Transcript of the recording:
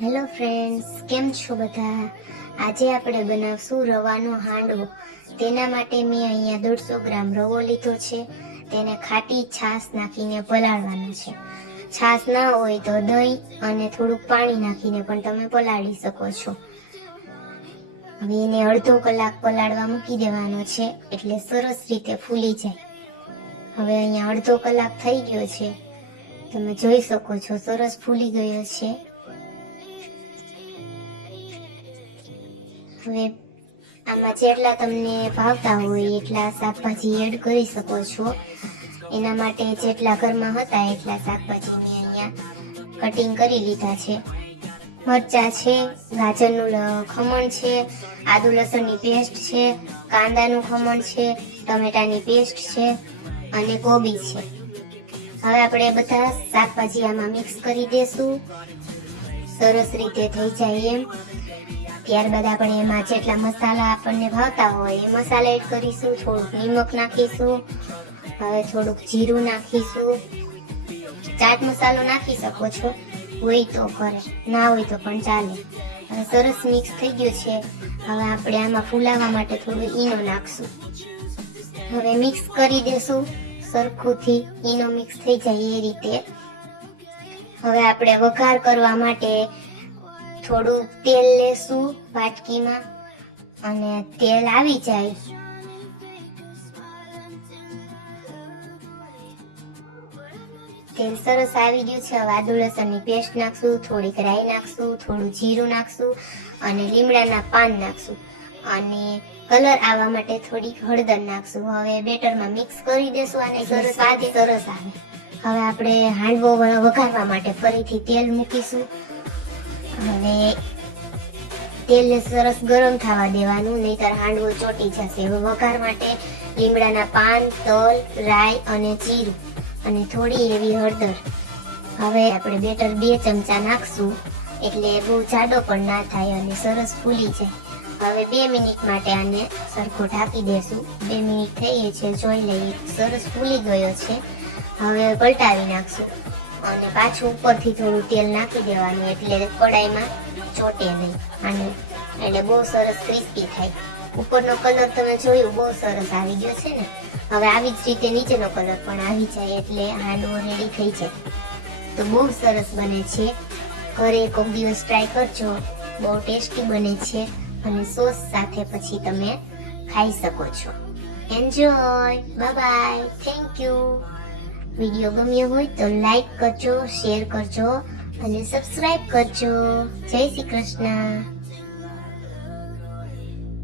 Hello friends, કેમ છો બધા? આજે આપણે બનાવશું રવાનો હાંડવો. તેના માટે મેં અહીંયા 150 ગ્રામ રવો લીધો છે. તેને ખાટી છાશ નાખીને પલાળવાનો છે. છાશ ના હોય તો દહીં અને થોડુંક પાણી નાખીને પણ તમે પલાળી શકો છો. હવે એને અડધો કલાક પલાળવા મૂકી દેવાનો છે, એટલે સરસ રીતે ફૂલી જાય. હવે અહીંયા અડધો કલાક થઈ ગયો છે, તમે જોઈ શકો છો સરસ ફૂલી ગયો છે. હવે આમાં જેટલા તમને ભાવતા હોય એટલા શાકભાજી એડ કરી શકો છો. એના માટે જેટલા ઘરમાં હતા એટલા શાકભાજી મેં અહીંયા કટિંગ કરી લીધા છે. મરચાં છે, ગાજરનું ખમણ છે, આદુ લસણની પેસ્ટ છે, કાંદાનું ખમણ છે, ટમેટાની પેસ્ટ છે અને કોબી છે. હવે આપણે બધા શાકભાજી આમાં મિક્સ કરી દેશું, સરસ રીતે થઈ જાય એમ. ત્યારબાદ આપણે એમાં જેટલા મસાલા આપણને ભાવતા હોય એ મસાલા એડ કરીશું. થોડુંક નિમક નાખીશું. હવે થોડુંક જીરું નાખીશું. ચાટ મસાલો નાખી શકો છો, હોય તો કરે, ના હોય તો પણ ચાલે. હવે સરસ મિક્સ થઈ ગયું છે. હવે આપણે આમાં ફૂલાવા માટે થોડું ઈનો નાખશું. હવે મિક્સ કરી દેશું સરખુંથી, ઈનો મિક્સ થઈ જાય એ રીતે. હવે આપણે વઘાર કરવા માટે થોડું તેલ લેશું વાટકીમાં, અને તેલ આવી જાય તેલ સરસ આવી ગયું છે. હવે આદુ લસણની પેસ્ટ નાખશું, થોડીક રાઈ નાખશું, થોડું જીરું નાખશું અને લીમડાના પાન નાખશું અને કલર આવવા માટે થોડીક હળદર નાખશું. હવે બેટરમાં મિક્સ કરી દેશું અને સરસ સ્વાદ સરસ આવે. હવે આપણે હાંડવો વઘારવા માટે ફરીથી તેલ મૂકીશું. હવે તેલને સરસ ગરમ થવા દેવાનું, નહીતર હાંડવો ચોટી જશે. હવે વઘાર માટે લીમડાના પાન, તલ, રાઈ અને જીરું અને થોડી એવી હળદર. હવે આપણે બેટર 2 ચમચા નાખશું, એટલે બહુ જાડો પણ ના થાય અને સરસ ફૂલી જાય. હવે 2 મિનિટ માટે આને સરખો ઢાંકી દેશું. 2 મિનિટ થઈ છે, જોઈ લઈએ. સરસ ફૂલી ગયો છે. હવે પલટાવી નાખશું અને પાછું ઉપરથી થોડું તેલ નાખી દેવાનું, એટલે કડાઈમાં ચોટે નહીં અને એટલે બહુ સરસ ક્રિસ્પી થાય. ઉપરનો કલર તમે જોયું, બહુ સરસ આવી ગયો છે ને. હવે આવી જ રીતે નીચેનો કલર પણ આવી જાય એટલે હાંડવો રેડી થઈ જાય. તો બહુ સરસ બને છે. ઘરે કોઈક દિવસ ટ્રાય કરજો, બહુ ટેસ્ટી બને છે અને સોસ સાથે પછી તમે ખાઈ શકો છો. Enjoy, bye bye, thank you. Video ગમ્યો હોય તો લાઈક કરજો, શેર કરજો અને સબસ્ક્રાઇબ કરજો. જય શ્રી કૃષ્ણ.